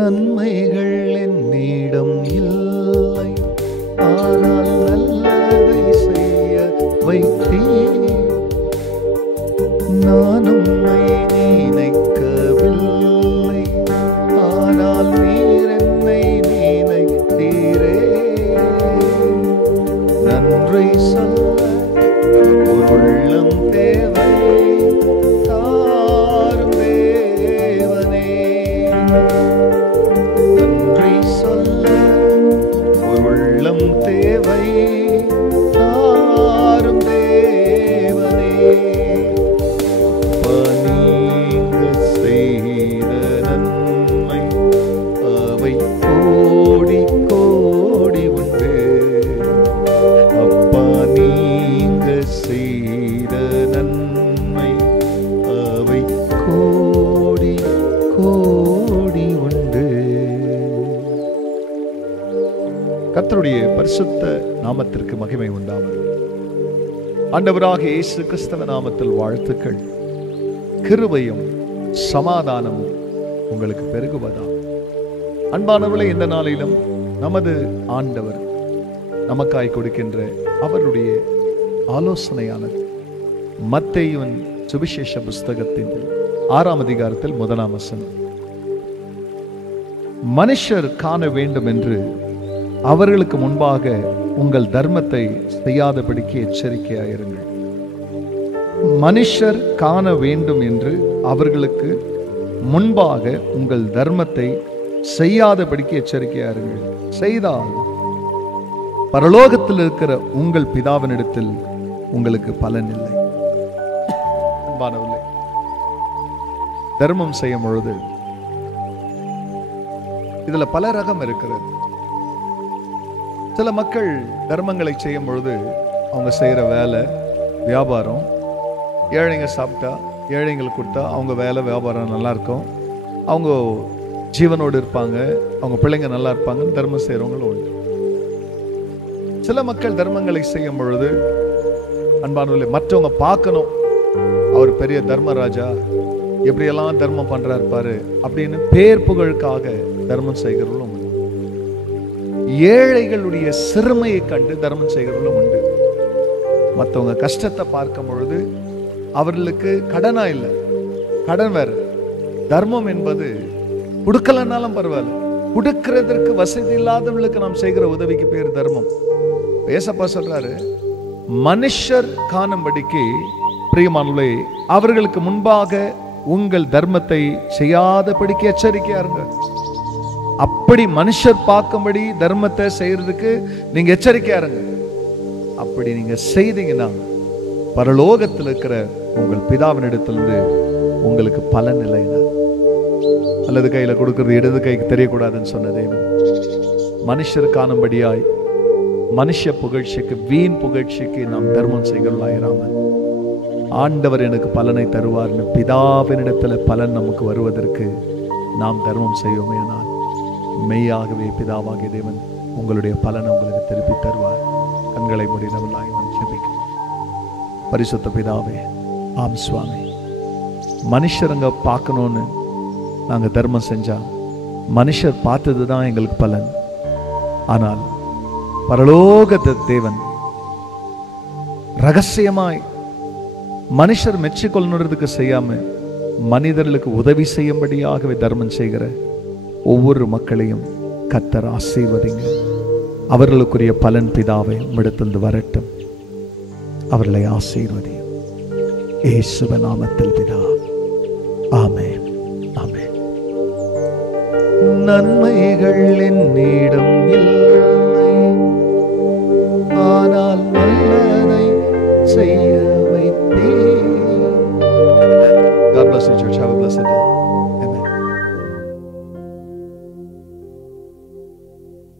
நன்மைகள் என்னிடம் இல்லை, ஆனால் நல்லதை செய்ய வைத்தீர். நான் உம்மை நினைக்கவில்லை, ஆனால் நீர் என்னை நினைத்தீரே. நன்றி சொல்ல ஒரு உள்ளம் தேவை, தாரும் தேவனே. நன்றி சொல்ல ஒரு உள்ளம் தேவை, தாரும் தேவனே. அப்பா நீங்க செய்த நன்மை அவை கோடி கோடி உண்டு. அப்பா நீங்க செய்த நன்மை அவை கோடி கோடி உண்டு. கர்த்தருடைய பரிசுத்த நாமத்திற்கு மகிமை உண்டாவது. ஆண்டவராக இயேசு கிறிஸ்துவ நாமத்தில் வாழ்த்துக்கள். கிருபையும் சமாதானமும் உங்களுக்கு பெருகுவதா. அன்பானவர்களே, இந்த நாளிலும் நமது ஆண்டவர் நமக்காய் கொடுக்கின்ற அவருடைய ஆலோசனையானது மத்தேயுவின் சுவிசேஷ புஸ்தகத்தின் 6ஆம் அதிகாரத்தில் 1ஆம் வசனம். மனுஷர் காண வேண்டும் என்று அவர்களுக்கு முன்பாக உங்கள் தர்மத்தை செய்யாதபடிக்கு எச்சரிக்கையாயிருங்கள். மனுஷர் காண வேண்டும் என்று அவர்களுக்கு முன்பாக உங்கள் தர்மத்தை செய்யாதபடிக்கு எச்சரிக்கையாயிருங்கள். செய்தால் பரலோகத்தில் இருக்கிற உங்கள் பிதாவினிடத்தில் உங்களுக்கு பலன் இல்லை. அன்பானவர்களே, தர்மம் செய்யும் பொழுது இதுல பல ரகம் இருக்கிறது. சில மக்கள் தர்மங்களை செய்யும் பொழுது அவங்க செய்யற வேலை வியாபாரம், ஏழைங்க சாப்பிட்டா ஏழைங்களுக்கு கொடுத்தா அவங்க வேலை வியாபாரம் நல்லா இருக்கும், அவங்க ஜீவனோடு இருப்பாங்க, அவங்க பிள்ளைங்க நல்லா இருப்பாங்க, தர்மம் செய்யறவங்களும் உண்டு. சில மக்கள் தர்மங்களை செய்யும் பொழுது அன்பானவர்களே, மற்றவங்க பார்க்கணும் அவர் பெரிய தர்மராஜா, எப்படியெல்லாம் தர்மம் பண்றாரு பாரு அப்படின்னு பேர் புகழுக்காக தர்மம் செய்கிறவர்களும் உண்டு. ஏழைகளுடைய சிறுமையை கண்டு தர்மம் செய்கிறவர்களும் உண்டு. மற்றவங்க கஷ்டத்தை பார்க்கும் பொழுது அவர்களுக்கு கடனா இல்லை, கடன் வேற. தர்மம் என்பது கொடுக்கலன்னாலும் பரவாயில்ல, கொடுக்கிறதற்கு வசதி இல்லாதவர்களுக்கு நாம் செய்கிற உதவிக்கு பேர் தர்மம். ஏசப்பா சொல்றாரு, மனுஷர் காணும்படிக்கு பிரியமானவர்களே அவர்களுக்கு முன்பாக உங்கள் தர்மத்தை செய்யாதபடிக்கு எச்சரிக்கையா இருங்க. அப்படி மனுஷர் பார்க்கும்படி தர்மத்தை செய்யறதுக்கு நீங்க எச்சரிக்கையா இருங்க. அப்படி நீங்க செய்தீங்கன்னா பரலோகத்தில் இருக்கிற உங்கள் பிதாவினிடத்திலிருந்து உங்களுக்கு பலன் இல்லைன்னா, அல்லது கையில கொடுக்கிறது இடது கைக்கு தெரியக்கூடாதுன்னு சொன்ன தேவன் மனுஷர் காணும்படியாய் மனுஷ புகழ்ச்சிக்கு வீண் புகழ்ச்சிக்கு நாம் தர்மம் செய்கிறவர்களாயிராமல் ஆண்டவர் எனக்கு பலனை தருவார்னு பிதாவினிடத்துல பலன் நமக்கு வருவதற்கு நாம் தர்மம் செய்வோமே. ஆனால் மெய்யாகவே பிதாவாகிய தேவன் உங்களுடைய பலனை உங்களுக்கு திருப்பி தருவார். கண்களை மூடினவர்களாய் நாம் ஜெபிக்கிறோம். பரிசுத்த பிதாவே, ஆம் சுவாமி, மனுஷருங்க பார்க்கணும்னு நாங்க தர்மம் செஞ்சா மனுஷர் பார்த்ததுதான் எங்களுக்கு பலன். ஆனால் பரலோக தேவன் ரகசியமாய் மனுஷர் மெச்சிக்கொள்ளணுன்றதுக்கு செய்யாம மனிதர்களுக்கு உதவி செய்யும்படியாகவே தர்மம் செய்கிற ஒவ்வொரு மக்களையும் கர்த்தர் ஆசீர்வதிங்க. அவர்களுக்குரிய பலன் பிதாவை உம்மிடத்திலிருந்து வரட்டும். அவர்களை ஆசீர்வதியும் இயேசுவ நாமத்தில் பிதா, ஆமென், ஆமென். நன்மைகள் என்னிடம் இல்லை, ஆனால் நல்லதை செய்ய